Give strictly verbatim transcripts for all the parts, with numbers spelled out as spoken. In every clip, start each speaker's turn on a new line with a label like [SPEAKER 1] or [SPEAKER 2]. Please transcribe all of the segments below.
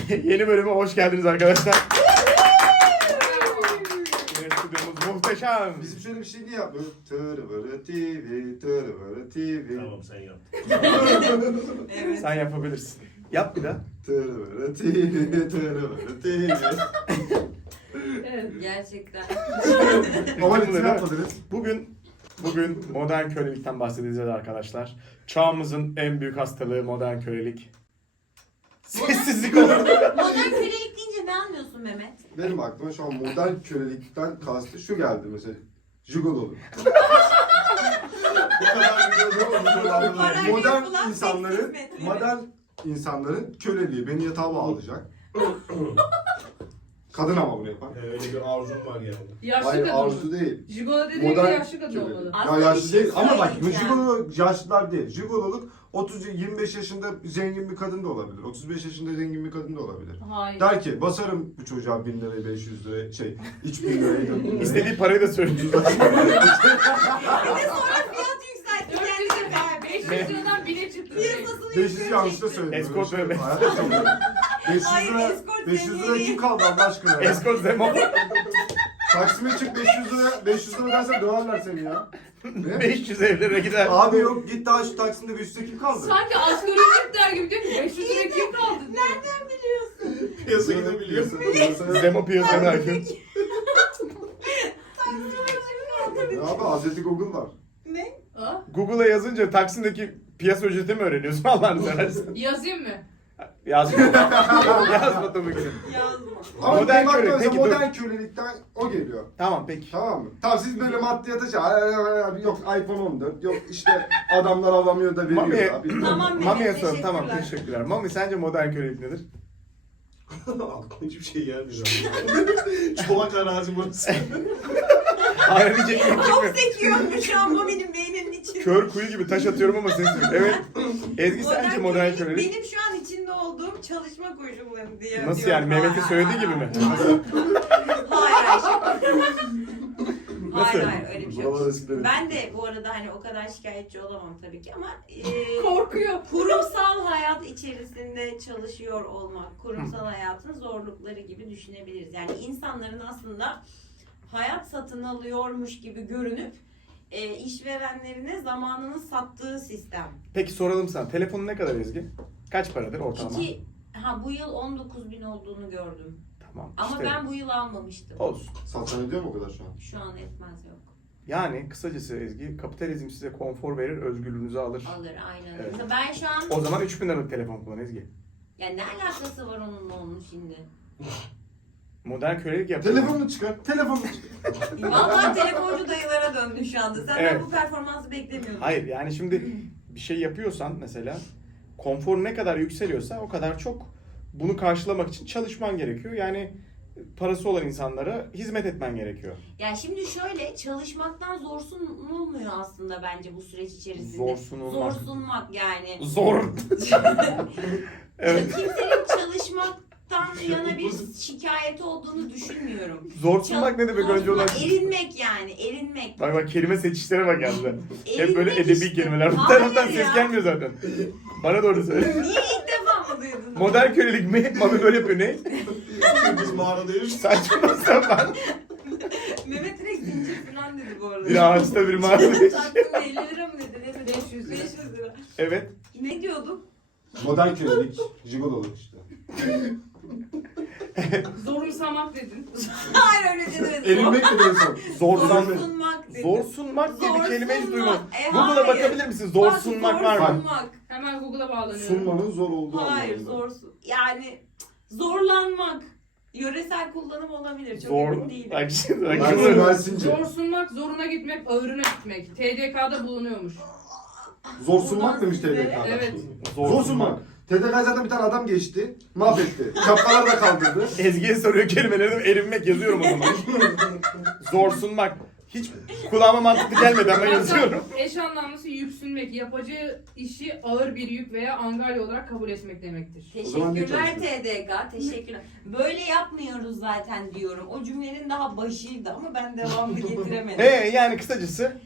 [SPEAKER 1] Yeni bölüme hoş geldiniz arkadaşlar. Yine stüdyomuz muhteşem.
[SPEAKER 2] Bizim şöyle bir şey niye yapmıyoruz? Tırvırı T V, Tırvırı T V.
[SPEAKER 3] Tamam sen yap.
[SPEAKER 4] Evet.
[SPEAKER 1] Sen yapabilirsin. Yap bir daha.
[SPEAKER 2] Tırvırı T V, Tırvırı T V.
[SPEAKER 4] Evet. Gerçekten.
[SPEAKER 2] Ama
[SPEAKER 1] Bütün
[SPEAKER 2] ne
[SPEAKER 1] bunları-
[SPEAKER 2] yapmadınız?
[SPEAKER 1] Bugün Bugün modern kölelikten bahsedeceğiz arkadaşlar. Çağımızın en büyük hastalığı modern kölelik. Sessizlik olur.
[SPEAKER 4] Modern kölelik deyince ne anlıyorsun Mehmet?
[SPEAKER 2] Benim aklıma şu an modern kölelikten kastı şu geldi mesela. Jigololuk. Bu kadar bir
[SPEAKER 4] Parayla
[SPEAKER 2] modern
[SPEAKER 4] yapılan
[SPEAKER 2] insanların,
[SPEAKER 4] seks hizmetleri.
[SPEAKER 2] modern insanların köleliği. Beni yatağa bağlayacak. Kadın ama bunu yapan.
[SPEAKER 3] Ee, öyle bir arzum var yani.
[SPEAKER 5] Yaşlı
[SPEAKER 2] Hayır
[SPEAKER 5] kadın
[SPEAKER 2] arzu
[SPEAKER 5] mı?
[SPEAKER 2] değil.
[SPEAKER 5] Jigolo dediğin
[SPEAKER 2] Modern
[SPEAKER 5] yaşlı kadın
[SPEAKER 2] kölelik.
[SPEAKER 5] olmalı.
[SPEAKER 2] Ya
[SPEAKER 4] Aslında
[SPEAKER 2] yaşlı
[SPEAKER 4] bir şey
[SPEAKER 2] değil ama bak
[SPEAKER 4] söyleyeceğim.
[SPEAKER 2] jigolo yaşlılar değil. Jigololuk otuz yirmi beş yaşında zengin bir kadın da olabilir. otuz beş yaşında zengin bir kadın da olabilir.
[SPEAKER 5] Hayır.
[SPEAKER 2] Der ki basarım bu çocuğa bin lirayı beş yüz liraya şey üç bin lirayı dört bin lirayı.
[SPEAKER 1] İstediği parayı da söylüyor.
[SPEAKER 4] Bir de sonra fiyat yükseltti.
[SPEAKER 5] dört yüz lira, beş yüz
[SPEAKER 4] Gerçekten.
[SPEAKER 5] liradan bine çıktı.
[SPEAKER 4] Piyasasını
[SPEAKER 2] beş yüz yanlış da
[SPEAKER 4] yükseltti.
[SPEAKER 2] söyledim.
[SPEAKER 1] Escort
[SPEAKER 2] Öyle
[SPEAKER 1] ve-
[SPEAKER 2] şey yok. Hayatta çok yok. beş yüz
[SPEAKER 4] Hayır,
[SPEAKER 2] lira,
[SPEAKER 4] escort
[SPEAKER 2] beş yüz lira
[SPEAKER 4] zengini.
[SPEAKER 2] kim kaldı Allah aşkına ya?
[SPEAKER 1] Escort Zemo.
[SPEAKER 2] Taksim'e çık beş yüz lira, beş yüz lira dersen döverler seni ya. Ne?
[SPEAKER 1] beş yüz elli lira gider.
[SPEAKER 2] Abi yok git daha şu Taksim'de beş yüz lira kim kaldı?
[SPEAKER 5] Sanki asgari ücret der gibi diyor ki beş yüz lira kim kaldı?
[SPEAKER 4] Nereden biliyorsun?
[SPEAKER 3] Piyasayı da biliyorsun.
[SPEAKER 1] Zemo piyasaya hakim.
[SPEAKER 2] Ya abi Hazreti Google var.
[SPEAKER 4] Ne?
[SPEAKER 5] Ha?
[SPEAKER 1] Google'a yazınca Taksim'deki piyasa ücreti mi öğreniyorsun Allah'ını seversen?
[SPEAKER 5] Yazayım mı?
[SPEAKER 1] Yazma. Yazma tabii ki.
[SPEAKER 4] Yazma.
[SPEAKER 2] Ama
[SPEAKER 1] Modern
[SPEAKER 2] modern
[SPEAKER 1] kölelik,
[SPEAKER 2] kölelik,
[SPEAKER 1] peki dur.
[SPEAKER 2] modern kölelikten o geliyor.
[SPEAKER 1] Tamam peki.
[SPEAKER 2] Tamam mı? Tamam siz böyle maddiyata şey, "Ay, ay, ay, yok iPhone on dört, yok işte adamlar alamıyor da veriyor.
[SPEAKER 1] Mami-
[SPEAKER 2] abi."
[SPEAKER 4] Tamam Mehmet,
[SPEAKER 1] Mami'ye sor.
[SPEAKER 4] teşekkürler.
[SPEAKER 1] Tamam teşekkürler. Mami sence modern kölelik nedir?
[SPEAKER 3] Aklıma hiçbir şey gelmiyor. Çolak arazi burası.
[SPEAKER 1] Ayrıca ilk gibi.
[SPEAKER 4] Çok zekiyormuş şu an bu benim beynimin içinde.
[SPEAKER 1] Kör kuyu gibi taş atıyorum ama ses yok. Evet. Ezgi sence modern kölelik?
[SPEAKER 4] Benim şu an içinde olduğum çalışma koşulları diye.
[SPEAKER 1] Nasıl
[SPEAKER 4] diyorum.
[SPEAKER 1] yani? Mehmet'in
[SPEAKER 4] Hayır,
[SPEAKER 1] söylediği
[SPEAKER 4] hayır,
[SPEAKER 1] gibi mi?
[SPEAKER 4] Hayır hayır. Hayır
[SPEAKER 1] Nasıl?
[SPEAKER 4] hayır öyle bir şey yok.
[SPEAKER 2] Buralar eskileri.
[SPEAKER 4] Ben de bu arada hani o kadar şikayetçi olamam tabii ki ama e,
[SPEAKER 5] Korkuyor.
[SPEAKER 4] kurumsal hayat içerisinde çalışıyor olmak, kurumsal hayatın zorlukları gibi düşünebiliriz. Yani insanların aslında hayat satın alıyormuş gibi görünüp e, işverenlerine zamanını sattığı sistem.
[SPEAKER 1] Peki soralım sana. Telefonun ne kadar Ezgi? Kaç paradır ortalama?
[SPEAKER 4] İki, ha bu yıl on dokuz bin olduğunu gördüm.
[SPEAKER 1] Tamam.
[SPEAKER 4] Ama
[SPEAKER 1] işte
[SPEAKER 4] ben bu yıl almamıştım.
[SPEAKER 1] olsun.
[SPEAKER 2] Satsan ediyor mu o kadar şu an?
[SPEAKER 4] Şu an etmez yok.
[SPEAKER 1] Yani kısacası Ezgi, kapitalizm size konfor verir, özgürlüğünüzü alır.
[SPEAKER 4] Alır aynen.
[SPEAKER 1] Evet.
[SPEAKER 4] Mesela ben şu an
[SPEAKER 1] O zaman üç bin liralık telefon kullan Ezgi.
[SPEAKER 4] ya ne alakası var onunla onun şimdi?
[SPEAKER 1] Modern kölelik yap.
[SPEAKER 2] Telefonunu çıkar, telefonunu çıkar.
[SPEAKER 4] Vallahi telefoncu dayılara döndün şu anda. Senden
[SPEAKER 1] Evet.
[SPEAKER 4] bu performansı beklemiyordum.
[SPEAKER 1] Hayır yani şimdi bir şey yapıyorsan mesela konfor ne kadar yükseliyorsa o kadar çok bunu karşılamak için çalışman gerekiyor. Yani parası olan insanlara hizmet etmen gerekiyor.
[SPEAKER 4] Yani şimdi şöyle çalışmaktan zorsunulmuyor aslında bence bu süreç içerisinde.
[SPEAKER 1] Zorsunulmak.
[SPEAKER 4] Zorsunmak yani.
[SPEAKER 1] Zor. Evet.
[SPEAKER 4] Kimsenin çalışmaktan yana bir şikayeti olduğunu düşünmüyorum.
[SPEAKER 1] Zorsunmak ne demek önce olan?
[SPEAKER 4] Zorsunmak, erinmek yani, erinmek.
[SPEAKER 1] Bak bak kelime seçişlere bak yalnız. Hep böyle
[SPEAKER 4] Erinmek
[SPEAKER 1] edebi
[SPEAKER 4] işte.
[SPEAKER 1] kelimeler. Bu
[SPEAKER 4] Hayır
[SPEAKER 1] taraftan
[SPEAKER 4] ya.
[SPEAKER 1] ses gelmiyor zaten. Bana doğru söyle.
[SPEAKER 4] Niye ilk defa mı duydun?
[SPEAKER 1] Modern kölelik mi? Mami böyle yapıyor ne?
[SPEAKER 3] Biz mağaradayız.
[SPEAKER 1] Saçma sapan.
[SPEAKER 4] Mehmet direkt zincir falan dedi bu arada.
[SPEAKER 1] Bir ağaçta bir mağara.
[SPEAKER 4] Taktın elli lira mı dedi? Ne dedi? beş yüz. beş yüz lira.
[SPEAKER 1] Evet.
[SPEAKER 4] Ne diyorduk?
[SPEAKER 2] Modern kölelik, jigololuk işte.
[SPEAKER 5] Zorumsamak dedin.
[SPEAKER 4] Hayır öyle demedim.
[SPEAKER 2] Erinmek de en son.
[SPEAKER 1] Zorsan.
[SPEAKER 4] Zorsunmak dedi.
[SPEAKER 1] Zorsunmak diye bir kelime hiç
[SPEAKER 4] Zorsunmak.
[SPEAKER 1] duymadım.
[SPEAKER 4] E,
[SPEAKER 1] Google'a
[SPEAKER 4] hayır.
[SPEAKER 1] bakabilir misin?
[SPEAKER 4] Bak,
[SPEAKER 1] Zorsunmak var mı?
[SPEAKER 4] zorsunmak.
[SPEAKER 5] Hemen Google'a bağlanıyorum.
[SPEAKER 2] Sunmanın zor olduğu
[SPEAKER 4] Hayır
[SPEAKER 2] anlamında.
[SPEAKER 4] zorsun. Yani zorlanmak. Yöresel kullanım olabilir. Çok
[SPEAKER 1] Zor.
[SPEAKER 4] emin değilim.
[SPEAKER 1] Bak şimdi bak
[SPEAKER 2] Mersin,
[SPEAKER 1] şimdi.
[SPEAKER 2] Mersince.
[SPEAKER 5] Zorsunmak, zoruna gitmek, ağırına gitmek. T D K'da bulunuyormuş.
[SPEAKER 2] Zor sunmak demiş T D K'da.
[SPEAKER 5] Evet.
[SPEAKER 2] Zor sunmak. T D K zaten bir tane adam geçti, mahvetti. Şapkalar da kaldırdı.
[SPEAKER 1] Ezgi'ye soruyor kelimeleri erinmek yazıyorum o zaman. Zorsunmak. Hiç kulağıma mantıklı gelmedi ama yazıyorum.
[SPEAKER 5] Eş anlamlısı yüksünmek, yapacağı işi ağır bir yük veya angarya olarak kabul etmek demektir.
[SPEAKER 2] O zaman ne
[SPEAKER 4] Teşekkürler
[SPEAKER 2] çalışıyorsun?
[SPEAKER 4] T D K. Teşekkürler. Böyle yapmıyoruz zaten diyorum. O cümlenin daha başıydı ama ben devamını getiremedim.
[SPEAKER 1] Ee yani kısacası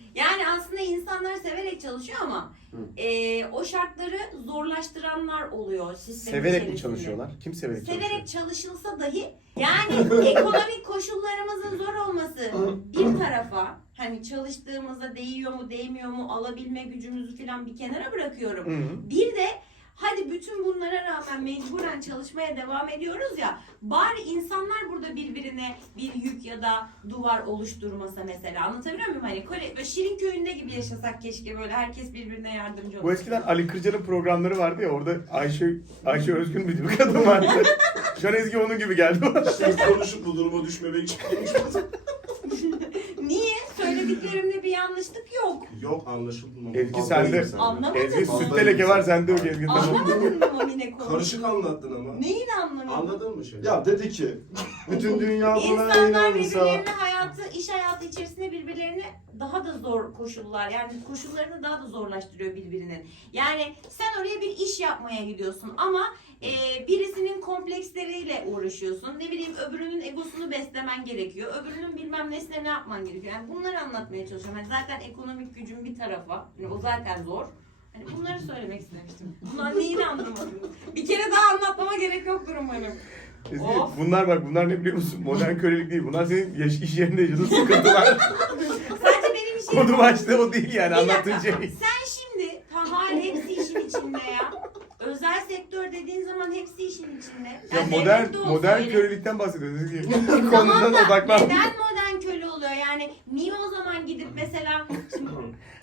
[SPEAKER 4] Yani aslında insanlar severek çalışıyor ama
[SPEAKER 2] Hı.
[SPEAKER 4] e, o şartları zorlaştıranlar oluyor sistem
[SPEAKER 1] Severek mi
[SPEAKER 4] içerisinde.
[SPEAKER 1] çalışıyorlar? Kim severek, çalışıyor?
[SPEAKER 4] Severek çalışılsa dahi yani ekonomik koşullarımızın zor olması bir tarafa, hani çalıştığımızda değiyor mu değmiyor mu alabilme gücümüzü falan bir kenara bırakıyorum.
[SPEAKER 1] Hı hı.
[SPEAKER 4] Bir de hadi bütün bunlara rağmen mecburen çalışmaya devam ediyoruz ya, bari insanlar burada birbirine bir yük ya da duvar oluşturmasa mesela, anlatabiliyor muyum? Hani kole, böyle Şirin köyünde gibi yaşasak keşke, böyle herkes birbirine yardımcı olsa.
[SPEAKER 1] Bu eskiden Ali Kırca'nın programları vardı ya, orada Ayşe Ayşe Özgün müydü bir kadın vardı. Şu an Ezgi onun gibi geldi.
[SPEAKER 3] İşte konuşup bu duruma düşmemek için konuşmadım.
[SPEAKER 4] Niye? Söylediklerimde bir yanlışlık yok.
[SPEAKER 3] Yok, anlaşıldı mı?
[SPEAKER 1] Ezgi
[SPEAKER 2] Fazlayım
[SPEAKER 1] sende.
[SPEAKER 2] sen.
[SPEAKER 4] Anlamadım.
[SPEAKER 1] Ezgi
[SPEAKER 2] Vallahi
[SPEAKER 1] sütte leke var, sende yok Ezgi'de.
[SPEAKER 4] Anlamadın mı Mamine konuyu?
[SPEAKER 3] Karışık anlattın ama.
[SPEAKER 4] Neyini anlamadın?
[SPEAKER 3] Anladın mı şey?
[SPEAKER 2] Ya dedi ki bütün dünya buna
[SPEAKER 4] İnsanlar
[SPEAKER 2] inanırsa
[SPEAKER 4] birbirlerine hayatı, iş hayatı içerisinde birbirlerine daha da zor koşullar, yani koşullarını daha da zorlaştırıyor birbirinin. Yani sen oraya bir iş yapmaya gidiyorsun ama e, birisinin kompleksleriyle uğraşıyorsun. Ne bileyim, öbürünün egosunu beslemen gerekiyor. Öbürünün bilmem nesine ne yapman gerekiyor. Yani bunları anlatmaya çalışıyorum. Yani zaten ekonomik gücün bir tarafa, yani o zaten zor. Hani bunları söylemek istemiştim. Bunlar neyini anlamadım. Bir kere daha anlatmama gerek yoktur umarım.
[SPEAKER 1] Ezgi,
[SPEAKER 4] Of.
[SPEAKER 1] bunlar bak, bunlar ne biliyor musun? Modern kölelik değil. Bunlar senin yaş, iş yerinde yaşadığın sıkıntılar.
[SPEAKER 4] Sadece benim işim.
[SPEAKER 1] Konu başta o değil yani,
[SPEAKER 4] Bir
[SPEAKER 1] anlattığın
[SPEAKER 4] dakika.
[SPEAKER 1] şey.
[SPEAKER 4] Sen şimdi tahal hepsi işin içinde ya. Özel sektör dediğin zaman hepsi işin içinde.
[SPEAKER 1] Ya
[SPEAKER 4] Yani
[SPEAKER 1] modern
[SPEAKER 4] devlette olsa
[SPEAKER 1] modern
[SPEAKER 4] öyle.
[SPEAKER 1] kölelikten bahsediyoruz Ezgi.
[SPEAKER 4] Tamam
[SPEAKER 1] Konudan
[SPEAKER 4] da
[SPEAKER 1] odaklan.
[SPEAKER 4] neden modern köle oluyor? Yani niye o zaman gidip mesela... Şimdi,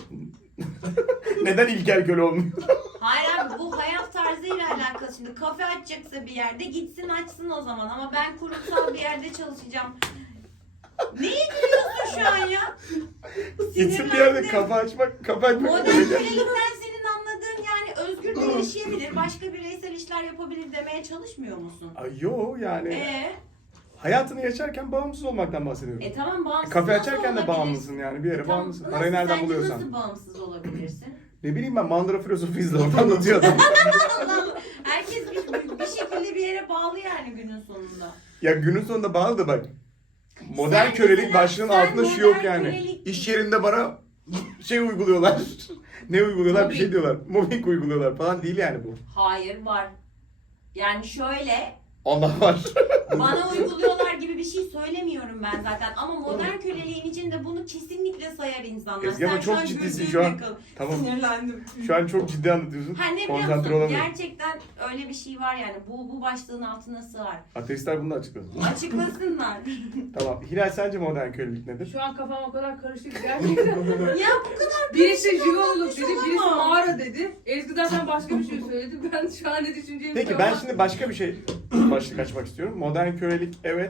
[SPEAKER 1] Neden ilkel köle olmuyor?
[SPEAKER 4] hayır abi, bu hayat tarzıyla alakalı. Şimdi kafe açacaksa bir yerde gitsin açsın o zaman. Ama ben kurumsal bir yerde çalışacağım. Neye gülüyorsun şu an ya?
[SPEAKER 1] Gitsin bir yerde
[SPEAKER 4] Sinirlendim.
[SPEAKER 1] kafa açmak, kafa açmak.
[SPEAKER 4] Modern kölelikten senin anladığın yani özgür de yaşayabilir, başka bireysel işler yapabilir demeye çalışmıyor musun?
[SPEAKER 1] Ay yo yani.
[SPEAKER 4] Ee,
[SPEAKER 1] Hayatını yaşarken bağımsız olmaktan bahsediyorum.
[SPEAKER 4] e tamam, bağımsız
[SPEAKER 1] Kafe
[SPEAKER 4] nasıl
[SPEAKER 1] açarken de
[SPEAKER 4] olabilirsin?
[SPEAKER 1] bağımlısın yani, bir yere
[SPEAKER 4] Tamam,
[SPEAKER 1] bağımlısın.
[SPEAKER 4] nasıl-
[SPEAKER 1] Parayı nereden
[SPEAKER 4] sence
[SPEAKER 1] buluyorsan.
[SPEAKER 4] nasıl bağımsız olabilirsin?
[SPEAKER 1] Ne bileyim ben, mandıra filozofisi de orada anlatıyor adam.
[SPEAKER 4] Allah Allah. Herkes bir, bir şekilde bir yere bağlı yani günün sonunda.
[SPEAKER 1] Ya günün sonunda bağlı da bak. Modern
[SPEAKER 4] Sen
[SPEAKER 1] kölelik
[SPEAKER 4] mesela-
[SPEAKER 1] başlığının
[SPEAKER 4] sen
[SPEAKER 1] altında şu yok
[SPEAKER 4] modern
[SPEAKER 1] yani.
[SPEAKER 4] kölelik-
[SPEAKER 1] İş yerinde bana şey uyguluyorlar. Ne uyguluyorlar? Bir şey
[SPEAKER 5] Mobbing.
[SPEAKER 1] diyorlar. Mobbing uyguluyorlar falan değil yani bu.
[SPEAKER 4] Hayır, var. Yani şöyle,
[SPEAKER 1] Allah var.
[SPEAKER 4] bana uyguluyorlar gibi bir şey söylemiyorum ben zaten. Ama modern köleliğin içinde bunu kesinlikle sayar insanlar.
[SPEAKER 1] Ezgi ama
[SPEAKER 4] Sen
[SPEAKER 1] çok
[SPEAKER 4] an
[SPEAKER 1] ciddisin
[SPEAKER 4] güldüğünle
[SPEAKER 1] şu an.
[SPEAKER 4] kal.
[SPEAKER 1] Tamam.
[SPEAKER 4] Sinirlendim.
[SPEAKER 1] Şu an çok ciddi anlatıyorsun.
[SPEAKER 4] Ha, ne biliyor
[SPEAKER 1] Konsantre
[SPEAKER 4] musun?
[SPEAKER 1] olamıyorum.
[SPEAKER 4] Gerçekten öyle bir şey var yani. Bu, bu başlığın altına sığar.
[SPEAKER 1] Ateistler bunu da açıklasın.
[SPEAKER 4] Açıklasınlar.
[SPEAKER 1] Tamam. Hilal, sence modern kölelik nedir?
[SPEAKER 5] Şu an kafam o kadar karışık gerçekten.
[SPEAKER 4] Ya bu kadar
[SPEAKER 5] Birisi jigololuk dedi, birisi
[SPEAKER 4] olamam.
[SPEAKER 5] mağara dedi. Ezgi zaten başka bir şey söyledi. Ben şu an ne düşüneceğimi
[SPEAKER 1] Peki ben
[SPEAKER 5] bilemem.
[SPEAKER 1] şimdi başka bir şey başlık açmak istiyorum. Modern kölelik, evet.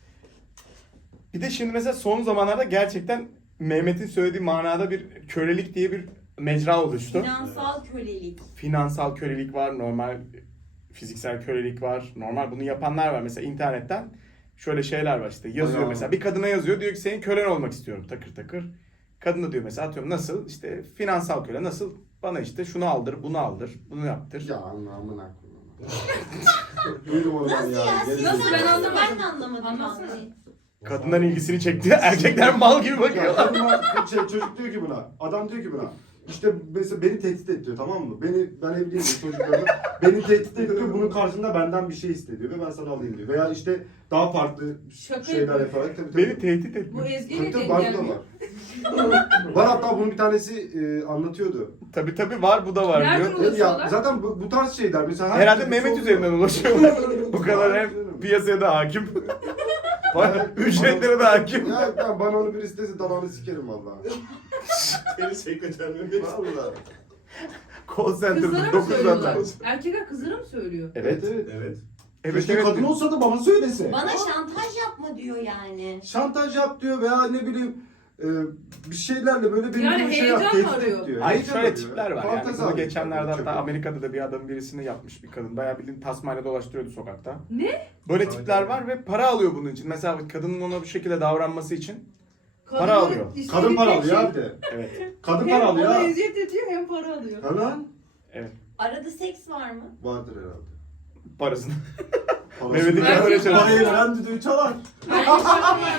[SPEAKER 1] Bir de şimdi mesela son zamanlarda gerçekten Mehmet'in söylediği manada bir kölelik diye bir mecra oluştu.
[SPEAKER 4] finansal kölelik.
[SPEAKER 1] Finansal kölelik var, normal fiziksel kölelik var. Normal bunu yapanlar var. Mesela internetten şöyle şeyler var işte. Yazıyor
[SPEAKER 2] Bayağı.
[SPEAKER 1] mesela. Bir kadına yazıyor, diyor ki senin kölen olmak istiyorum takır takır. Kadın da diyor mesela, atıyorum nasıl? İşte finansal köle nasıl? Bana işte şunu aldır, bunu aldır, bunu yaptır.
[SPEAKER 2] ya anlamına koyayım. Duydum onu ben
[SPEAKER 4] Nasıl ya?
[SPEAKER 2] ya.
[SPEAKER 4] Siz
[SPEAKER 2] Geri
[SPEAKER 5] Nasıl?
[SPEAKER 2] zekalı.
[SPEAKER 5] Ben anlamadım.
[SPEAKER 4] Ben de anlamadım.
[SPEAKER 5] Anlatsana.
[SPEAKER 4] vallahi.
[SPEAKER 1] Kadından ilgisini çekti. Erkekler mal gibi bakıyor.
[SPEAKER 2] Ya kadınlar, şey, çocuk diyor ki buna, adam diyor ki buna, işte mesela beni tehdit et diyor, tamam mı? Beni, ben evliyim diyor çocuklarım, beni tehdit et diyor, bunun karşında benden bir şey iste diyor ve ben sana alayım diyor. Veya işte daha farklı
[SPEAKER 5] Şaka
[SPEAKER 2] şeyler
[SPEAKER 5] yapıyor.
[SPEAKER 2] yaparak tabii tabii.
[SPEAKER 1] Beni tehdit
[SPEAKER 5] Bu
[SPEAKER 1] etmiyor.
[SPEAKER 5] Ezgi'yle
[SPEAKER 2] Tabii
[SPEAKER 5] denk
[SPEAKER 2] tabii, var bu da
[SPEAKER 5] gelmiyor.
[SPEAKER 2] var. Var hatta bunun bir tanesi e, anlatıyordu.
[SPEAKER 1] Tabii tabii var, bu da var
[SPEAKER 5] Nereden
[SPEAKER 1] diyor.
[SPEAKER 5] oluyor?
[SPEAKER 2] Evet, ya,
[SPEAKER 5] Ulaşıyorlar.
[SPEAKER 2] zaten bu, bu tarz şeyler mesela...
[SPEAKER 1] Herhalde
[SPEAKER 2] herkes
[SPEAKER 1] Mehmet
[SPEAKER 2] çok-
[SPEAKER 1] üzerinden ulaşıyor. Bu kadar hem piyasaya da hakim. Ücretlere de hakim.
[SPEAKER 2] Ya ben bana onu bir istese dalağını sikerim vallahi.
[SPEAKER 3] Seni sekreterliğinde.
[SPEAKER 2] Vallahi.
[SPEAKER 1] Call
[SPEAKER 5] Kızlara
[SPEAKER 1] center'da
[SPEAKER 5] mı
[SPEAKER 1] dokuz
[SPEAKER 5] söylüyorlar?
[SPEAKER 1] zaten.
[SPEAKER 5] Erkekler kızlara mı söylüyor?
[SPEAKER 1] Evet.
[SPEAKER 2] evet.
[SPEAKER 3] Evet.
[SPEAKER 1] Evet,
[SPEAKER 2] Keşke
[SPEAKER 1] evet.
[SPEAKER 2] kadın olsa da bana söylese.
[SPEAKER 4] Bana şantaj yapma diyor yani.
[SPEAKER 2] Şantaj yap diyor veya ne bileyim e, bir şeylerle böyle benim
[SPEAKER 5] Yani
[SPEAKER 2] bir şey yap,
[SPEAKER 5] heyecan
[SPEAKER 2] tehdit
[SPEAKER 5] arıyor.
[SPEAKER 2] et diyor.
[SPEAKER 1] Ay
[SPEAKER 2] Heyecan
[SPEAKER 1] şöyle
[SPEAKER 2] arıyor.
[SPEAKER 1] tipler var
[SPEAKER 2] Fantezi
[SPEAKER 1] yani. Bunu
[SPEAKER 2] arıyor.
[SPEAKER 1] geçenlerde
[SPEAKER 2] Çok-
[SPEAKER 1] hatta Amerika'da da bir adam birisini yapmış, bir kadın. Bayağı bildiğin Tasmanya'da dolaştırıyordu sokakta.
[SPEAKER 5] Ne?
[SPEAKER 1] Böyle
[SPEAKER 3] Aynen.
[SPEAKER 1] tipler var ve para alıyor bunun için. Mesela kadının ona bu şekilde davranması için.
[SPEAKER 5] Kadının
[SPEAKER 1] Para alıyor.
[SPEAKER 5] istediği
[SPEAKER 2] Kadın para
[SPEAKER 5] tek
[SPEAKER 2] alıyor
[SPEAKER 5] şey-
[SPEAKER 2] abi de.
[SPEAKER 1] Evet.
[SPEAKER 2] Kadın
[SPEAKER 5] Hem
[SPEAKER 2] para alıyor
[SPEAKER 5] ona
[SPEAKER 2] ha.
[SPEAKER 5] eziyet ediyor hem para alıyor.
[SPEAKER 2] Ha lan?
[SPEAKER 4] Arada seks var mı?
[SPEAKER 2] Vardır herhalde.
[SPEAKER 1] Parasını.
[SPEAKER 2] Parası-
[SPEAKER 1] Mehmet'in
[SPEAKER 5] Herkes
[SPEAKER 1] öyle şey.
[SPEAKER 2] Parayı veren düdüğü çalar.
[SPEAKER 5] Bence şu an vardır.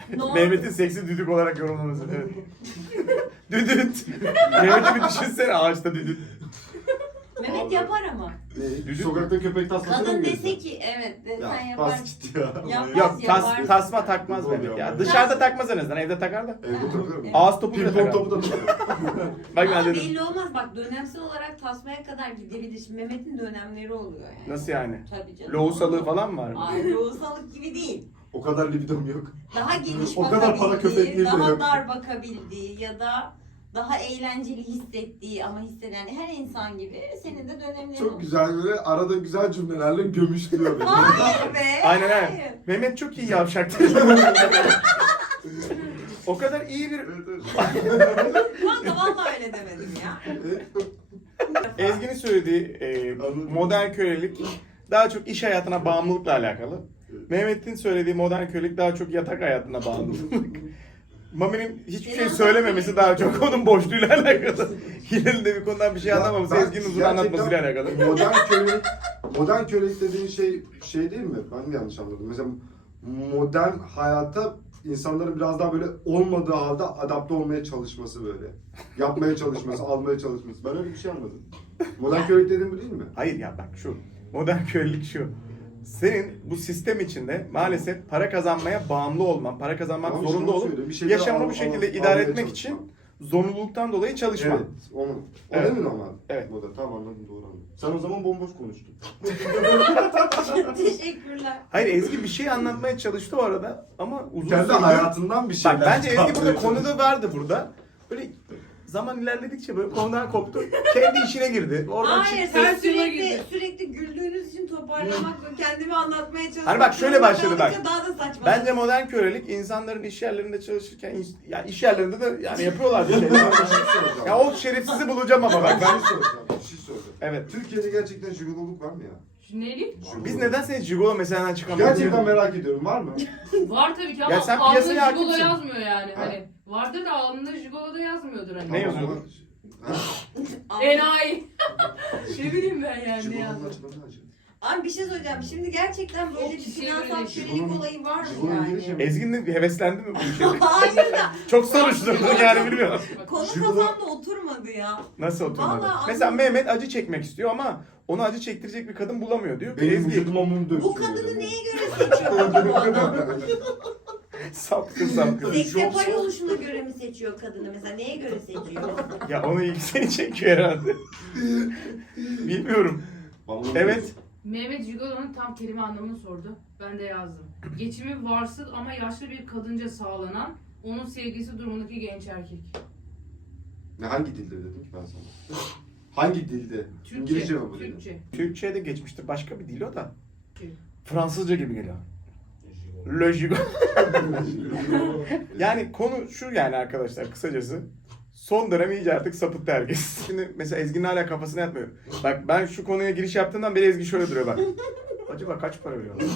[SPEAKER 4] Ne
[SPEAKER 1] Mehmet'in seksi düdük olarak yorumlaması. Evet. Düdüt. Mehmet'i bir düşünsene ağaçta düdüt.
[SPEAKER 4] Mehmet yapar ama.
[SPEAKER 2] Ne?
[SPEAKER 1] Düdük
[SPEAKER 2] Sokakta köpek tasması mı
[SPEAKER 4] Kadın
[SPEAKER 2] gezdi?
[SPEAKER 4] dese ki evet de, sen
[SPEAKER 2] Ya
[SPEAKER 4] yapar.
[SPEAKER 2] bas git ya.
[SPEAKER 4] Yapmaz,
[SPEAKER 1] Yok tas,
[SPEAKER 4] yapar.
[SPEAKER 1] tasma takmaz Mehmet ya. Dışarıda takmaz en azından, evde takar da.
[SPEAKER 2] Evde takıyorum.
[SPEAKER 1] Ağız topu bile
[SPEAKER 2] Ping pong
[SPEAKER 1] takar.
[SPEAKER 2] topu da takıyorum.
[SPEAKER 1] Bak
[SPEAKER 4] Ama
[SPEAKER 1] ben dedim.
[SPEAKER 4] belli olmaz bak, dönemsel olarak tasmaya kadar gidebilir. Şimdi Mehmet'in dönemleri oluyor yani.
[SPEAKER 1] Nasıl yani?
[SPEAKER 4] Tabii canım.
[SPEAKER 1] Lohusalığı falan mı var?
[SPEAKER 4] Ay lohusalık gibi değil.
[SPEAKER 2] O kadar libidom yok.
[SPEAKER 4] Daha geniş
[SPEAKER 2] O kadar para
[SPEAKER 4] bakabildiği,
[SPEAKER 2] köpekliği de
[SPEAKER 4] daha
[SPEAKER 2] yok.
[SPEAKER 4] dar bakabildiği ya da daha eğlenceli hissettiği ama hisseden her insan gibi senin de dönemlerin
[SPEAKER 6] Çok
[SPEAKER 4] olur.
[SPEAKER 6] güzel böyle arada güzel cümlelerle gömüşlüyor beni.
[SPEAKER 4] Hayır be.
[SPEAKER 1] Aynen
[SPEAKER 4] hayır.
[SPEAKER 1] aynen. Mehmet çok iyi yavşaktır. O kadar iyi bir...
[SPEAKER 4] Kanka vallahi öyle demedim ya.
[SPEAKER 1] Ezgi'nin söylediği e, modern kölelik daha çok iş hayatına bağımlılıkla alakalı. Mehmet'in söylediği modern kölelik daha çok yatak hayatına bağımlılık. Mami'nin hiçbir şey söylememesi daha çok onun boşluğuyla alakalı. Hilal'in de bir konudan bir şey
[SPEAKER 2] Ya
[SPEAKER 1] anlamaması,
[SPEAKER 2] ben
[SPEAKER 1] Ezgi'nin uzun
[SPEAKER 2] gerçekten
[SPEAKER 1] anlatmasıyla alakalı.
[SPEAKER 2] Modern kölelik, modern kölelik dediğin şey şey değil mi? Ben mi yanlış anladım? Mesela modern hayata insanların biraz daha böyle olmadığı halde adapte olmaya çalışması böyle. Yapmaya çalışması, almaya çalışması. Ben öyle bir şey anladım. Modern kölelik dediğin bu değil mi?
[SPEAKER 1] Hayır ya bak şu, modern kölelik şu. Senin bu sistem içinde maalesef para kazanmaya bağımlı olman, para kazanmak
[SPEAKER 2] Tamam, işte
[SPEAKER 1] zorunda
[SPEAKER 2] onu
[SPEAKER 1] olup
[SPEAKER 2] söylüyorum. Bir şeyleri
[SPEAKER 1] yaşamını
[SPEAKER 2] al-
[SPEAKER 1] bu şekilde
[SPEAKER 2] al-
[SPEAKER 1] idare
[SPEAKER 2] almaya
[SPEAKER 1] etmek
[SPEAKER 2] çalışman.
[SPEAKER 1] için zorunluluktan dolayı çalışman.
[SPEAKER 2] Evet, onu. O
[SPEAKER 1] Evet.
[SPEAKER 2] değil mi normal?
[SPEAKER 1] Evet.
[SPEAKER 2] Modern. Tamam anladım, doğru anladım. Sen o zaman bomboş konuştun.
[SPEAKER 4] Teşekkürler.
[SPEAKER 1] Hayır Ezgi bir şey anlatmaya çalıştı o arada ama uzun
[SPEAKER 2] Kendi
[SPEAKER 1] sürdü.
[SPEAKER 2] hayatından bir şeyler
[SPEAKER 1] Bak bence Ezgi burada
[SPEAKER 2] çıkartmaya
[SPEAKER 1] konuda vardı burada. Böyle zaman ilerledikçe böyle konudan koptu. Kendi işine girdi. Oradan
[SPEAKER 4] Hayır
[SPEAKER 1] çıktı.
[SPEAKER 4] sen
[SPEAKER 5] Ters yola
[SPEAKER 4] sürekli,
[SPEAKER 5] girdi.
[SPEAKER 4] sürekli güldüğünüz için toparlamak ve kendimi anlatmaya çalışmak.
[SPEAKER 1] Hani bak şöyle başladı bak.
[SPEAKER 4] Daha da saçma.
[SPEAKER 1] Bence modern kölelik insanların iş yerlerinde çalışırken, iş- yani iş yerlerinde de yani yapıyorlar bir şeyler.
[SPEAKER 2] Ben bir şey soracağım.
[SPEAKER 1] Ya o şerefsizi bulacağım ama bak ben.
[SPEAKER 2] Bir şey soracağım. Bir şey soracağım.
[SPEAKER 1] Evet.
[SPEAKER 2] Türkiye'de gerçekten jigololuk var mı ya?
[SPEAKER 5] Şu neyli?
[SPEAKER 1] Biz neden seni Jigolo meseleden çıkamıyoruz?
[SPEAKER 2] Gerçekten merak ediyorum, var mı?
[SPEAKER 5] Var tabii ki ama
[SPEAKER 1] Ya sen
[SPEAKER 5] alnında
[SPEAKER 1] piyasaya
[SPEAKER 5] jigolo
[SPEAKER 1] hakimsin.
[SPEAKER 5] yazmıyor yani.
[SPEAKER 2] Ha.
[SPEAKER 5] Hani vardır da alnında jigolo da yazmıyordur hani.
[SPEAKER 1] Ne yazıyordur?
[SPEAKER 2] Ha?
[SPEAKER 5] Enayi. Ne bileyim ben yani ne
[SPEAKER 2] Jigololuk
[SPEAKER 5] yazdım.
[SPEAKER 2] açıkladı acı.
[SPEAKER 4] Abi bir şey söyleyeceğim. Şimdi gerçekten böyle
[SPEAKER 5] O
[SPEAKER 4] bir
[SPEAKER 5] kişiye
[SPEAKER 4] finansal
[SPEAKER 5] göre
[SPEAKER 4] kölelik
[SPEAKER 2] Jigolo'nun-
[SPEAKER 4] olayı var mı
[SPEAKER 2] Jigolo'nun
[SPEAKER 4] yani?
[SPEAKER 2] girişi mi?
[SPEAKER 1] Ezgi'nin heveslendi mi bu işe?
[SPEAKER 4] Hayır da
[SPEAKER 1] Çok soruşturdu yani bilmiyorum.
[SPEAKER 4] konu
[SPEAKER 2] Jigolo-
[SPEAKER 4] kafamda oturmadı ya.
[SPEAKER 1] Nasıl oturmadı?
[SPEAKER 4] Vallahi
[SPEAKER 1] Mesela
[SPEAKER 4] anlamadım.
[SPEAKER 1] Mehmet acı çekmek istiyor ama onu acı çektirecek bir kadın bulamıyor diyor. ki
[SPEAKER 2] Benim
[SPEAKER 1] Ezgi
[SPEAKER 2] vücuduma mum döksün.
[SPEAKER 4] Bu kadını
[SPEAKER 2] diyorum.
[SPEAKER 4] neye göre seçiyor peki bu adam?
[SPEAKER 1] sapkın sapkın.
[SPEAKER 4] Sektepay oluşuna göre mi seçiyor kadını mesela? Neye göre seçiyor?
[SPEAKER 1] Ya onu ilk seni çekiyor herhalde. Bilmiyorum.
[SPEAKER 2] Bana mum
[SPEAKER 1] Evet.
[SPEAKER 2] döksün.
[SPEAKER 5] Mehmet Jigolo'nun tam kelime anlamını sordu. Ben de yazdım. Geçimi varsız ama yaşlı bir kadınca sağlanan, onun sevgisi durumundaki genç erkek.
[SPEAKER 2] Ne, hangi dilde dedim ki ben sana? Hangi dilde?
[SPEAKER 5] Türkçe.
[SPEAKER 2] İngilizce mi bu?
[SPEAKER 5] Türkçe.
[SPEAKER 1] Türkçe'ye de geçmiştir. Başka bir dil o da.
[SPEAKER 5] Türkçe.
[SPEAKER 1] Fransızca gibi geliyor. Le Jigolo. Yani konu şu yani arkadaşlar kısacası. Son dönem iyice artık sapıttı herkes. Şimdi mesela Ezgi'nin hala kafasına yatmıyor. Bak ben şu konuya giriş yaptığımdan beri Ezgi şöyle duruyor bak. Acaba kaç para veriyorlar?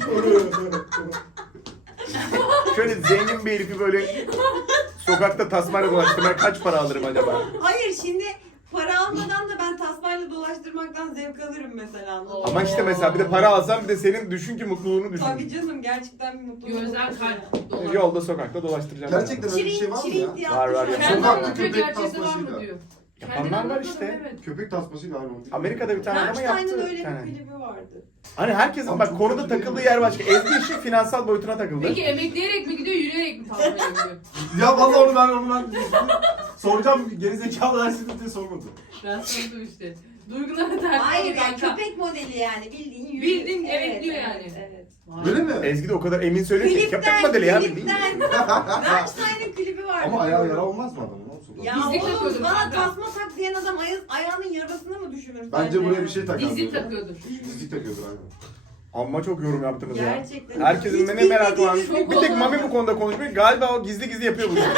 [SPEAKER 1] Şöyle zengin bir herifi böyle sokakta tasmayla dolaştırmaya kaç para alırım acaba?
[SPEAKER 4] Hayır şimdi para almadan da ben tasmayla dolaştırmaktan zevk alırım mesela. anladın mı?
[SPEAKER 1] Ama işte mesela bir de para alsam bir de senin düşün ki mutluluğunu düşün.
[SPEAKER 4] Tabii canım gerçekten bir mutluluk.
[SPEAKER 5] Gözler
[SPEAKER 4] olur
[SPEAKER 5] kalp.
[SPEAKER 4] yani.
[SPEAKER 5] dolar.
[SPEAKER 1] Yolda sokakta dolaştıracağım.
[SPEAKER 2] Gerçekten öyle bir şey
[SPEAKER 4] Çirin
[SPEAKER 2] var mı ya?
[SPEAKER 4] çirin diye
[SPEAKER 1] Var, var,
[SPEAKER 4] atmışlar.
[SPEAKER 1] ya.
[SPEAKER 5] Kendi
[SPEAKER 2] Sokakta
[SPEAKER 5] anlatıyor,
[SPEAKER 2] köpek
[SPEAKER 5] gerçekte var mı
[SPEAKER 2] tasmasıyla.
[SPEAKER 5] diyor.
[SPEAKER 1] Yapanlar
[SPEAKER 5] Kendini
[SPEAKER 1] var
[SPEAKER 5] anlatmadı,
[SPEAKER 1] işte.
[SPEAKER 5] evet.
[SPEAKER 2] Köpek tasmasıyla aynı oldu.
[SPEAKER 1] Amerika'da bir tane ama yaptı.
[SPEAKER 4] Rammstein'ın öyle
[SPEAKER 1] bir tane.
[SPEAKER 4] bir klibi vardı.
[SPEAKER 1] Hani herkesin
[SPEAKER 2] Abi
[SPEAKER 1] bak
[SPEAKER 2] çok
[SPEAKER 1] konuda
[SPEAKER 2] kötü değil
[SPEAKER 1] takıldığı
[SPEAKER 2] mi?
[SPEAKER 1] yer başka. Ezgi işin finansal boyutuna takıldı.
[SPEAKER 5] Peki emekleyerek mi gidiyor, yürüyerek mi tasmaya gidiyor?
[SPEAKER 2] Ya vallahi onu ben onu ben soracağım, gerizekalı dersiniz diye sormadım.
[SPEAKER 5] Ben sordum işte. Duygulara ters.
[SPEAKER 4] Hayır ya
[SPEAKER 5] kanka.
[SPEAKER 4] köpek modeli yani bildiğin yürüyor.
[SPEAKER 5] Bildiğin evet diyor yani.
[SPEAKER 4] Evet.
[SPEAKER 5] Vay.
[SPEAKER 2] Öyle mi?
[SPEAKER 1] Ezgi de o kadar emin söylüyor ki köpek
[SPEAKER 4] Klipten,
[SPEAKER 1] modeli ya bildiğin.
[SPEAKER 4] klipten. Rammstein'ın klibi vardı.
[SPEAKER 2] Ama ayağı yara olmaz mı adamın? Olsun.
[SPEAKER 4] Ya
[SPEAKER 5] Dizlik
[SPEAKER 4] oğlum
[SPEAKER 5] takıyordum
[SPEAKER 4] bana
[SPEAKER 5] kanka.
[SPEAKER 4] tasma tak diyen adam ayı, ayağının yarasını mı düşünür?
[SPEAKER 2] Bence
[SPEAKER 4] sence?
[SPEAKER 2] buraya bir şey takar.
[SPEAKER 5] Dizlik takıyordur.
[SPEAKER 2] Dizlik takıyordur aynen.
[SPEAKER 1] Amma çok yorum yaptınız ya.
[SPEAKER 4] Gerçekten.
[SPEAKER 1] Herkesin
[SPEAKER 4] Hiç
[SPEAKER 1] ne merakı var.
[SPEAKER 4] bilmediğimiz
[SPEAKER 1] Bir tek
[SPEAKER 5] çok
[SPEAKER 1] Mami
[SPEAKER 5] olay.
[SPEAKER 1] bu konuda konuşmuyor. Galiba o gizli gizli yapıyor bunu.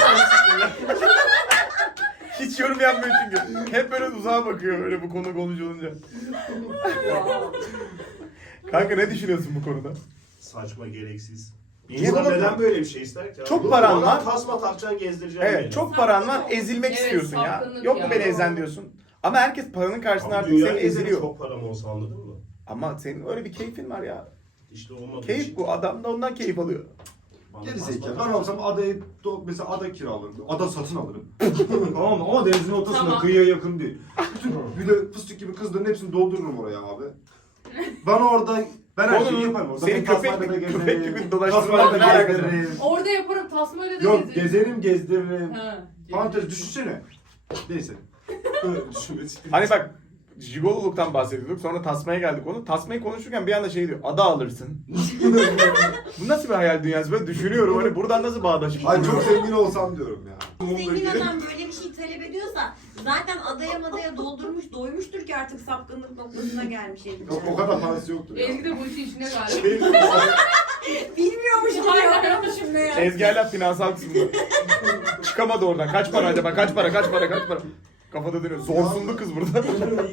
[SPEAKER 1] Hiç yorum yapmıyor çünkü. Hep böyle uzağa bakıyor böyle bu konu konuşulunca. Kanka ne düşünüyorsun bu konuda?
[SPEAKER 3] Saçma, gereksiz. Bir
[SPEAKER 1] Niye
[SPEAKER 3] insan
[SPEAKER 1] bunu-
[SPEAKER 3] neden böyle bir şey ister ki?
[SPEAKER 1] Çok
[SPEAKER 3] Bu-
[SPEAKER 1] paran
[SPEAKER 3] bana
[SPEAKER 1] var.
[SPEAKER 3] Tasma takacaksın, gezdireceksin.
[SPEAKER 1] Evet
[SPEAKER 3] beni.
[SPEAKER 1] çok paran var ezilmek
[SPEAKER 5] Evet,
[SPEAKER 1] istiyorsun ya.
[SPEAKER 5] sapkınlık
[SPEAKER 1] Yok mu
[SPEAKER 5] ya.
[SPEAKER 1] beni ezen diyorsun. Ama herkes paranın karşısında
[SPEAKER 3] Ama
[SPEAKER 1] artık seni
[SPEAKER 3] dünyayı ezeli
[SPEAKER 1] eziliyor.
[SPEAKER 3] çok param olsa, anladın mı?
[SPEAKER 1] Ama senin öyle bir keyfin var ya.
[SPEAKER 3] İşte olmadığı
[SPEAKER 1] Keyif
[SPEAKER 3] için.
[SPEAKER 1] bu. Adam da ondan keyif alıyor.
[SPEAKER 3] Bana
[SPEAKER 2] Geri
[SPEAKER 3] tasma
[SPEAKER 2] zekalı. Ben
[SPEAKER 3] takacak.
[SPEAKER 2] olsam adayı do- mesela ada kiralarım. Ada satın alırım. Tamam mı? Ama denizin ortasında
[SPEAKER 5] Tamam.
[SPEAKER 2] kıyıya yakın değil. Bütün bir de fıstık gibi kızların hepsini doldururum oraya abi. Ben orada ben her şeyi
[SPEAKER 1] Oğlum,
[SPEAKER 2] yaparım. Orada
[SPEAKER 1] seni
[SPEAKER 2] ben
[SPEAKER 1] köpek-
[SPEAKER 2] tasmayla da
[SPEAKER 1] köpek
[SPEAKER 2] gezerim.
[SPEAKER 1] gibi dolaştırmanın
[SPEAKER 2] Tasmayla
[SPEAKER 1] ne
[SPEAKER 2] da
[SPEAKER 1] alakası var?
[SPEAKER 2] gezdiririm.
[SPEAKER 5] Orada yaparım tasmayla da
[SPEAKER 2] Yok
[SPEAKER 5] gezerim.
[SPEAKER 2] gezerim gezdiririm.
[SPEAKER 5] Ha.
[SPEAKER 2] Fantezi düşünsene. Neyse.
[SPEAKER 3] Düşünmesi.
[SPEAKER 1] Hani bak jigololuktan bahsediyorduk. Sonra tasmaya geldik onu. Tasmayı konuşurken bir anda şey diyor. Ada alırsın. Bu nasıl bir hayal dünyası? Böyle düşünüyorum. Hani buradan nasıl bağdaşık
[SPEAKER 2] Ay çok
[SPEAKER 1] kuruyorum?
[SPEAKER 2] zengin olsam diyorum ya.
[SPEAKER 4] Zengin adam böyle bir şey talep ediyorsa zaten adaya madaya doldurmuş doymuştur ki artık sapkınlık noktasına gelmiş herif.
[SPEAKER 2] Yok o kadar parası yoktur ya.
[SPEAKER 5] Ezgi de bu işin içine galiba.
[SPEAKER 2] Şey,
[SPEAKER 4] Bilmiyormuş gibi yapıyormuşum meğer.
[SPEAKER 1] Ezgi hala finansal kısmında. Çıkamadı oradan. Kaç para acaba? Kaç para? Kaç para? Kaç para? Kafada dönüyor. Zorsunlu kız burada.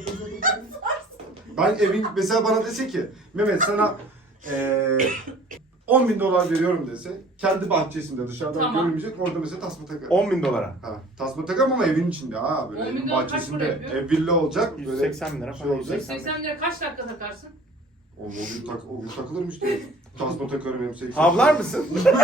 [SPEAKER 2] ben evin mesela bana dese ki Mehmet sana eee on bin dolar veriyorum dese kendi bahçesinde dışarıdan
[SPEAKER 5] Tamam.
[SPEAKER 2] görünmeyecek orada mesela tasma takar.
[SPEAKER 1] on bin dolara.
[SPEAKER 2] Ha, tasma takarım ama evin içinde ha böyle
[SPEAKER 5] on bin
[SPEAKER 2] evin
[SPEAKER 5] dolar kaç para
[SPEAKER 2] bahçesinde
[SPEAKER 5] yapıyor?
[SPEAKER 2] ev villa olacak böyle
[SPEAKER 1] yüz seksen bin lira
[SPEAKER 2] şey
[SPEAKER 1] falan.
[SPEAKER 2] olacak.
[SPEAKER 1] yüz seksen bin.
[SPEAKER 5] seksen lira kaç dakika takarsın?
[SPEAKER 2] O gün tak o gün takılırmış işte. Tasma takarım hem seksen.
[SPEAKER 1] Havlar mısın?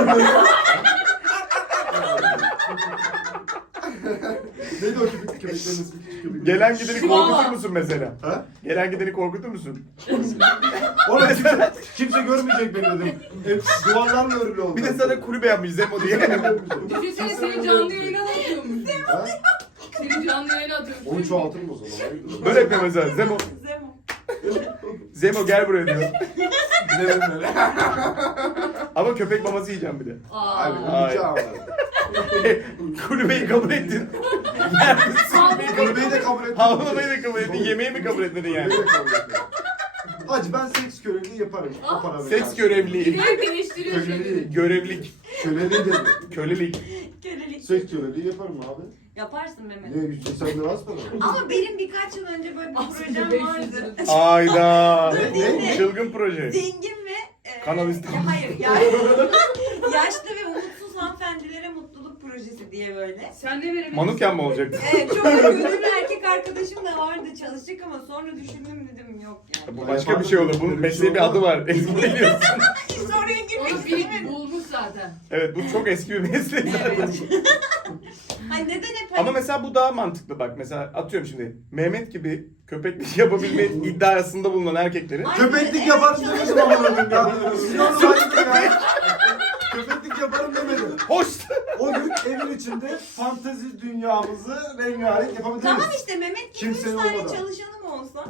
[SPEAKER 2] Neydi o köpek köpeklerin ismi küçük köpek?
[SPEAKER 1] Gelen gideni
[SPEAKER 5] Şivava.
[SPEAKER 1] korkutur musun mesela?
[SPEAKER 2] Ha?
[SPEAKER 1] Gelen gideni korkutur musun?
[SPEAKER 2] Oğlum kimse, kimse görmeyecek beni dedim. Hep duvarlarla örülü oldu.
[SPEAKER 1] Bir de sana kulübe yapmış Zemo diye.
[SPEAKER 5] Düşünsene seni canlı yayına da atıyormuş.
[SPEAKER 2] Ha?
[SPEAKER 5] Seni canlı yayına atıyormuş.
[SPEAKER 2] Onu çoğaltırım o zaman. hayırdır?
[SPEAKER 1] Böyle yapıyor mesela. Zemo,
[SPEAKER 4] Zemo.
[SPEAKER 1] Zemo gel buraya diyor.
[SPEAKER 2] Gidelim böyle.
[SPEAKER 1] Ama köpek maması yiyeceğim bir de.
[SPEAKER 5] Aa.
[SPEAKER 2] Abi
[SPEAKER 1] Ay.
[SPEAKER 2] nikah var.
[SPEAKER 1] Kulübeyi kabul ettin. Yerlisin.
[SPEAKER 2] Kulübeyi de kabul ettim.
[SPEAKER 1] Havlamayı da kabul ettin. Yemeği mi kabul etmedin yani?
[SPEAKER 2] Kulübeyi de kabul ettim. Hacı ben seks görevliği yaparım. O para
[SPEAKER 1] Seks görevliği.
[SPEAKER 5] Direkt eleştiriyor
[SPEAKER 2] Köleliği.
[SPEAKER 5] seni.
[SPEAKER 1] Görevlik.
[SPEAKER 2] Köleliği dedim.
[SPEAKER 1] Kölelik.
[SPEAKER 4] Kölelik.
[SPEAKER 2] Seks görevliği yaparım abi.
[SPEAKER 4] Yaparsın Mehmet.
[SPEAKER 2] Ne yüz seksen lira az para mı?
[SPEAKER 4] Ama benim birkaç yıl önce böyle bir
[SPEAKER 5] Aslında
[SPEAKER 4] projem
[SPEAKER 5] beş yüz
[SPEAKER 4] vardı.
[SPEAKER 5] lira.
[SPEAKER 1] Ayda.
[SPEAKER 4] Dur, dinle.
[SPEAKER 1] Çılgın proje.
[SPEAKER 4] Zengin ve e,
[SPEAKER 1] Kanal İstanbul.
[SPEAKER 4] ya hayır ya, yaşlı ve umutsuz hanımefendilere mutluluk projesi diye böyle.
[SPEAKER 5] Sen ne verebilirsin?
[SPEAKER 1] Manuken mi olacaktı?
[SPEAKER 4] Evet çok gönüllü erkek arkadaşım da vardı çalışacak ama sonra düşündüm dedim yok ya.
[SPEAKER 1] Bu başka bir şey olur. Bunun mesleği bir adı var. Ezgi biliyorsun.
[SPEAKER 4] Hiç oraya girmek
[SPEAKER 5] Onu bir
[SPEAKER 4] istemedim.
[SPEAKER 5] bulmuş zaten.
[SPEAKER 1] Evet bu çok eski bir meslek zaten.
[SPEAKER 4] Evet. Hani neden hep hani
[SPEAKER 1] Ama mesela bu daha mantıklı bak. Mesela atıyorum şimdi Mehmet gibi köpeklik yapabilme iddiasında bulunan erkekleri
[SPEAKER 4] Ay,
[SPEAKER 2] Köpeklik
[SPEAKER 4] evet,
[SPEAKER 2] yaparım
[SPEAKER 4] çok-
[SPEAKER 2] demedim amına koyayım ya. Siz onu saygı ya. Köpeklik yaparım demedim.
[SPEAKER 1] hoş.
[SPEAKER 2] O gün evin içinde fantezi dünyamızı rengarenk yapabiliriz.
[SPEAKER 4] Tamam işte Mehmet gibi üç
[SPEAKER 2] Kimsenin
[SPEAKER 4] tane
[SPEAKER 2] olmadan.
[SPEAKER 4] çalışanım olsa.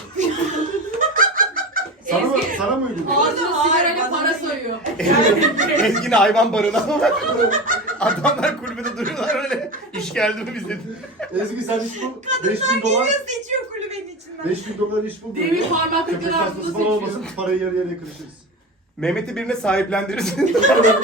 [SPEAKER 2] Sana mı,
[SPEAKER 5] Ezgi.
[SPEAKER 2] sana mı öyle diyor?
[SPEAKER 5] Ağzına
[SPEAKER 4] Hayır,
[SPEAKER 5] sigarayla
[SPEAKER 4] bana
[SPEAKER 5] para
[SPEAKER 4] değil.
[SPEAKER 5] soyuyor.
[SPEAKER 1] Ezgi'ni hayvan barına. Adamlar kulübede duruyorlar öyle. İş geldi mi bize?
[SPEAKER 2] Ezgi sen iş bul. beş bin dolar.
[SPEAKER 4] Geliyor seçiyor kulübenin içinden.
[SPEAKER 2] beş bin dolar iş bul.
[SPEAKER 5] Demir parmaklıkları
[SPEAKER 2] Köpek
[SPEAKER 5] ağzına
[SPEAKER 2] hastası falan
[SPEAKER 5] seçiyor.
[SPEAKER 2] olmasın. Parayı yarı yarıya kırışırız.
[SPEAKER 1] Mehmet'i birine sahiplendirirsin.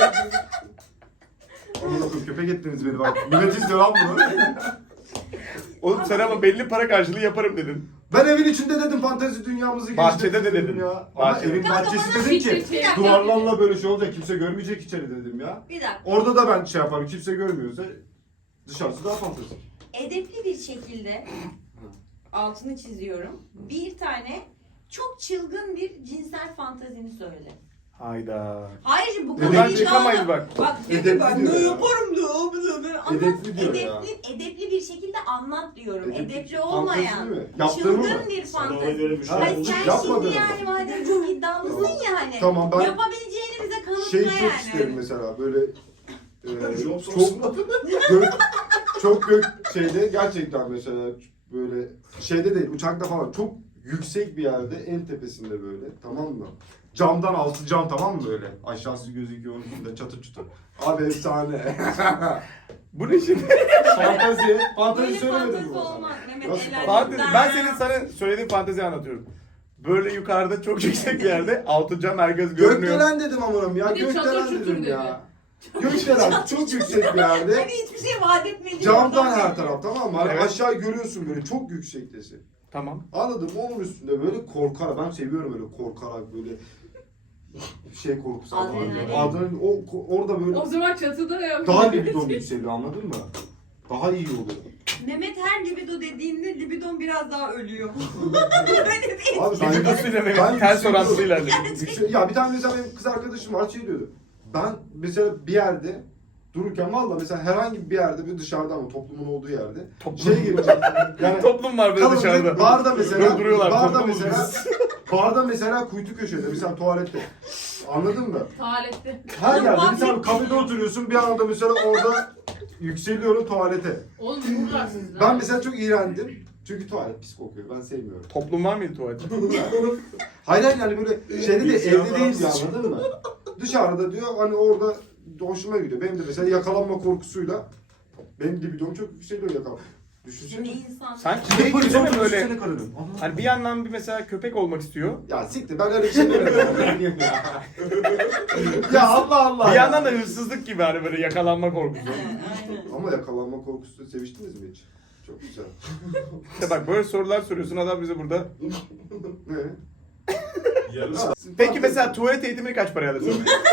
[SPEAKER 2] Aman okuyum köpek ettiniz beni bak. Millet izliyor lan bunu.
[SPEAKER 1] Oğlum sen ama belli para karşılığı yaparım dedin.
[SPEAKER 2] Ben evin içinde dedim fantezi dünyamızı
[SPEAKER 1] Bahçede
[SPEAKER 2] geliştirdik
[SPEAKER 1] de
[SPEAKER 2] dedim
[SPEAKER 1] dedin.
[SPEAKER 2] ya. Ama
[SPEAKER 1] Bahçede.
[SPEAKER 2] evin
[SPEAKER 4] Kanka
[SPEAKER 2] bahçesi
[SPEAKER 4] bana
[SPEAKER 2] dedim
[SPEAKER 5] şey
[SPEAKER 2] ki
[SPEAKER 5] çek-
[SPEAKER 2] duvarlarla böyle şey olacak kimse görmeyecek içeri dedim ya.
[SPEAKER 4] Bir dakika.
[SPEAKER 2] Orada da ben şey yaparım kimse görmüyorsa dışarısı daha fantezi.
[SPEAKER 4] Edepli bir şekilde altını çiziyorum. Bir tane çok çılgın bir cinsel fantezini söyle.
[SPEAKER 1] Hayda.
[SPEAKER 4] Hayır bu
[SPEAKER 2] Buradan
[SPEAKER 4] kadar
[SPEAKER 1] Buradan çıkamayız
[SPEAKER 4] iddialı.
[SPEAKER 1] bak.
[SPEAKER 4] Bak diyor ki
[SPEAKER 2] Edepli
[SPEAKER 4] ben
[SPEAKER 2] diyor
[SPEAKER 4] ne
[SPEAKER 2] ya.
[SPEAKER 4] yaparım diyor. bu da, bu da. Anlat.
[SPEAKER 2] Edepli diyor ya.
[SPEAKER 4] edepli, edepli bir şekilde anlat diyorum.
[SPEAKER 2] Edepli-
[SPEAKER 4] Edepli olmayan.
[SPEAKER 2] fantezi mi? Yaptığımı mı?
[SPEAKER 4] Çılgın bir
[SPEAKER 3] Sana ona
[SPEAKER 4] fantezi.
[SPEAKER 3] göre bir şey
[SPEAKER 2] Ha,
[SPEAKER 4] Hayır
[SPEAKER 3] olacak.
[SPEAKER 4] sen
[SPEAKER 2] yapmadın
[SPEAKER 4] şimdi
[SPEAKER 2] mı?
[SPEAKER 4] yani madem çok iddialısın ya hani.
[SPEAKER 2] Tamam, ben-
[SPEAKER 4] Yapabileceğini bize kanıtla
[SPEAKER 2] Şey
[SPEAKER 4] yani.
[SPEAKER 2] çok isterim mesela böyle e,
[SPEAKER 3] Job
[SPEAKER 2] çok
[SPEAKER 3] sorusunda.
[SPEAKER 2] gök, çok gök şeyde gerçekten mesela böyle şeyde değil uçakta falan çok yüksek bir yerde en tepesinde böyle tamam mı? Camdan altı cam tamam mı böyle? Aşağısı gözüküyor onun üstünde çatır çutur. Abi efsane.
[SPEAKER 1] Bu ne şimdi?
[SPEAKER 2] Fantezi. Fantezi
[SPEAKER 4] Böyle
[SPEAKER 2] söylemedim
[SPEAKER 4] fantezi
[SPEAKER 2] mi o
[SPEAKER 4] olmaz.
[SPEAKER 2] zaman?
[SPEAKER 4] Mehmet
[SPEAKER 2] Nasıl
[SPEAKER 4] eller
[SPEAKER 1] Fantezi.
[SPEAKER 4] yüzden
[SPEAKER 1] Ben
[SPEAKER 4] ya.
[SPEAKER 1] senin sana söylediğin fanteziyi anlatıyorum. Böyle yukarıda çok yüksek bir yerde altı cam herkes görünüyor.
[SPEAKER 2] Gökdelen dedim amanım ya.
[SPEAKER 5] Bir de çatır
[SPEAKER 2] Gökdelen
[SPEAKER 5] çutur
[SPEAKER 2] dedim
[SPEAKER 5] dedi.
[SPEAKER 2] ya. Gökdelen çok yüksek bir yerde.
[SPEAKER 4] Hani hiçbir şey vaat etmediğim
[SPEAKER 2] Camdan
[SPEAKER 4] adam
[SPEAKER 2] her
[SPEAKER 4] yani.
[SPEAKER 2] taraf tamam mı? Hani
[SPEAKER 1] Evet.
[SPEAKER 2] aşağı görüyorsun böyle çok yüksektesin.
[SPEAKER 1] Tamam.
[SPEAKER 2] Anladım onun üstünde böyle korkarak ben seviyorum böyle korkarak böyle şey korkusu.
[SPEAKER 4] Adrenalin.
[SPEAKER 2] Adrenalin o ko- orada böyle
[SPEAKER 5] O zaman çatıda ya.
[SPEAKER 2] daha libidom yükseliyor anladın mı? Daha iyi oluyor.
[SPEAKER 4] Mehmet her libido dediğinde libidon biraz daha ölüyor. Böyle bir
[SPEAKER 2] Abi ben,
[SPEAKER 1] Libidosuyla
[SPEAKER 2] ben
[SPEAKER 1] Mehmet ters
[SPEAKER 2] yükseliyorum.
[SPEAKER 1] orantılı ilerledi.
[SPEAKER 2] Yüksel- ya bir tane mesela benim kız arkadaşım var şey diyordu. Ben mesela bir yerde dururken valla mesela herhangi bir yerde bir dışarıda ama toplumun olduğu yerde
[SPEAKER 1] Toplum.
[SPEAKER 2] şey gireceğim. Yani
[SPEAKER 1] Toplum var böyle
[SPEAKER 2] kalın
[SPEAKER 1] dışarıda.
[SPEAKER 2] bir barda mesela
[SPEAKER 1] Dur- duruyorlar,
[SPEAKER 2] barda
[SPEAKER 1] toplumuz
[SPEAKER 2] mesela
[SPEAKER 1] biz.
[SPEAKER 2] barda mesela kuytu köşede mesela tuvalette. Anladın mı?
[SPEAKER 5] Tuvalette.
[SPEAKER 2] Her yerde mesela kafede oturuyorsun bir anda mesela orada yükseliyorum tuvalete.
[SPEAKER 5] Oğlum vururlar sizden.
[SPEAKER 2] Ben mesela çok iğrendim. Çünkü tuvalet pis kokuyor. Ben sevmiyorum.
[SPEAKER 1] Toplum var mıydı tuvalette?
[SPEAKER 2] Hayır hayır yani böyle şeyde de
[SPEAKER 3] Biz
[SPEAKER 2] evde
[SPEAKER 3] yandan
[SPEAKER 2] değil ya
[SPEAKER 3] sıçıyor.
[SPEAKER 2] anladın mı? Dışarıda diyor hani orada hoşuma gidiyor. Benim de mesela yakalanma korkusuyla benim libidom çok yükseliyor yakalanma. Düşünsene.
[SPEAKER 4] Bir insan.
[SPEAKER 1] Sanki şey gibi değil mi böyle?
[SPEAKER 2] Düşünsene karını. Ana.
[SPEAKER 1] Hani bir yandan bir mesela köpek olmak istiyor.
[SPEAKER 2] Ya siktir ben öyle bir şey demiyorum. Ya Allah Allah.
[SPEAKER 1] Bir
[SPEAKER 2] ya.
[SPEAKER 1] yandan da hırsızlık gibi hani böyle yakalanma korkusu.
[SPEAKER 4] Aynen.
[SPEAKER 2] Ama yakalanma korkusu seviştiniz mi hiç? Çok güzel.
[SPEAKER 1] İşte bak böyle sorular soruyorsun adam bize burada.
[SPEAKER 2] Ne?
[SPEAKER 3] Yarım saat.
[SPEAKER 1] Peki mesela tuvalet eğitimini kaç paraya alırsın?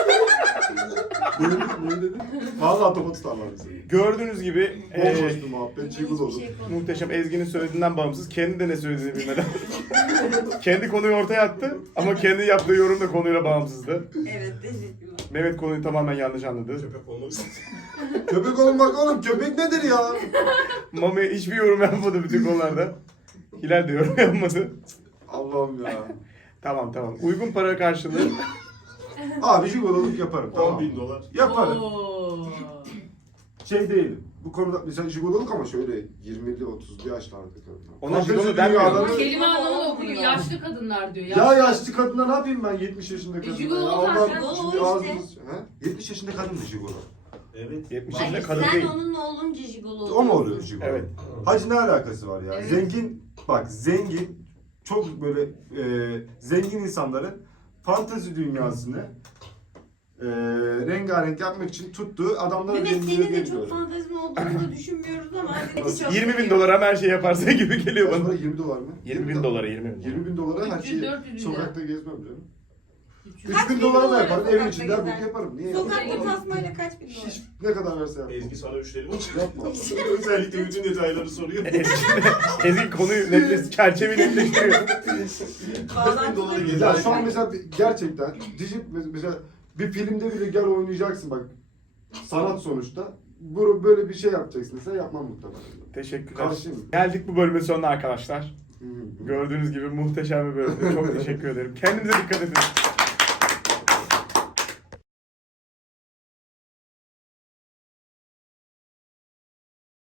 [SPEAKER 2] Ne dedin? Ne dedin? Valla topa tutarlar bizi.
[SPEAKER 1] Gördüğünüz gibi
[SPEAKER 2] Bol
[SPEAKER 1] eee,
[SPEAKER 2] boştu muhabbet, çivil olur.
[SPEAKER 4] Hiçbir şey konuşmadım.
[SPEAKER 1] muhteşem Ezgi'nin söylediğinden bağımsız kendi de ne söylediğini bilmeden kendi konuyu ortaya attı ama kendi yaptığı yorum da konuyla bağımsızdı.
[SPEAKER 4] Evet, teşekkürler.
[SPEAKER 1] Mehmet konuyu tamamen yanlış anladı.
[SPEAKER 3] Köpek olmak istedim.
[SPEAKER 2] Köpek olmak oğlum köpek nedir ya?
[SPEAKER 1] Mami hiçbir yorum yapmadı bütün konularda. Hilal de yorum yapmadı.
[SPEAKER 2] Allah'ım ya.
[SPEAKER 1] Tamam tamam. Uygun para karşılığı.
[SPEAKER 2] Abi jigololuk yaparım
[SPEAKER 3] on
[SPEAKER 2] tamam.
[SPEAKER 3] bin dolar.
[SPEAKER 2] Yaparım.
[SPEAKER 5] Oo.
[SPEAKER 2] Şey değilim. Bu konuda mesela jigololuk ama şöyle yirmili otuzlu yaşlarda kadınlar.
[SPEAKER 1] Ona
[SPEAKER 2] Fantezi
[SPEAKER 1] jigolo denmiyor.
[SPEAKER 2] dünyaları-
[SPEAKER 5] Ama kelime anlamı okuyor. Yaşlı kadınlar diyor.
[SPEAKER 2] Ya yaşlı kadına ne yapayım ben yetmiş yaşında kadına?
[SPEAKER 5] jigolo
[SPEAKER 2] ya?
[SPEAKER 5] zaten.
[SPEAKER 2] Allah
[SPEAKER 4] Jigolo
[SPEAKER 2] şimdi
[SPEAKER 4] işte.
[SPEAKER 2] ağzımız... He? yetmiş yaşında kadın mı jigolo?
[SPEAKER 3] Evet.
[SPEAKER 1] yetmiş
[SPEAKER 4] Hayır,
[SPEAKER 1] yaşında kadın
[SPEAKER 4] sen
[SPEAKER 1] değil.
[SPEAKER 4] onunla olunca jigolo
[SPEAKER 2] O mu oluyor jigolo?
[SPEAKER 1] Evet.
[SPEAKER 2] Hacı ne alakası var ya?
[SPEAKER 5] Evet.
[SPEAKER 2] Zengin, bak zengin, çok böyle e, zengin insanların fantezi dünyasını e, rengarenk yapmak için tuttuğu adamlara
[SPEAKER 4] Mehmet
[SPEAKER 2] benziyor
[SPEAKER 4] senin
[SPEAKER 2] diye
[SPEAKER 4] de çok
[SPEAKER 2] biliyorum.
[SPEAKER 4] fantezin olduğunu da düşünmüyoruz ama hadi çok
[SPEAKER 1] yirmi bin dolara her şey yaparsa gibi geliyor
[SPEAKER 2] Kaç
[SPEAKER 1] bana.
[SPEAKER 2] para? yirmi dolar mı?
[SPEAKER 1] yirmi bin dolara yirmi bin.
[SPEAKER 2] yirmi bin dolara her
[SPEAKER 5] üç yüz,
[SPEAKER 2] şeyi
[SPEAKER 5] dört yüz
[SPEAKER 2] sokakta gezmem canım.
[SPEAKER 5] üç yüz.
[SPEAKER 2] üç
[SPEAKER 4] Kaç
[SPEAKER 2] bin
[SPEAKER 4] bin
[SPEAKER 2] dolara da
[SPEAKER 4] dolara
[SPEAKER 2] yaparım.
[SPEAKER 4] sokakta
[SPEAKER 2] Evin içinde
[SPEAKER 4] gezer?
[SPEAKER 2] her boku yaparım. Niye
[SPEAKER 4] Sokakta
[SPEAKER 2] yaparım?
[SPEAKER 4] tasmayla kaç bin dolar?
[SPEAKER 2] Hiç ne kadar verse yaparım.
[SPEAKER 3] Ezgi sana müşteri mi?
[SPEAKER 2] Yapma.
[SPEAKER 3] Özellikle bütün detayları soruyor.
[SPEAKER 1] Ezgi, Ezgi konuyu netleş, çerçeveyi netleştiriyor.
[SPEAKER 4] Bağlantı
[SPEAKER 3] dolara
[SPEAKER 4] da-
[SPEAKER 3] gezer.
[SPEAKER 2] Ya şu an mesela bir- gerçekten dijit mesela bir filmde bile gel oynayacaksın bak. Sanat sonuçta. Bu böyle bir şey yapacaksın sen yapmam muhtemelen.
[SPEAKER 1] Teşekkürler.
[SPEAKER 2] Karşıyım.
[SPEAKER 1] Geldik bu bölümün sonuna arkadaşlar.
[SPEAKER 2] Hı hı.
[SPEAKER 1] Gördüğünüz gibi muhteşem bir bölümdü. Çok teşekkür ederim. Kendinize dikkat edin.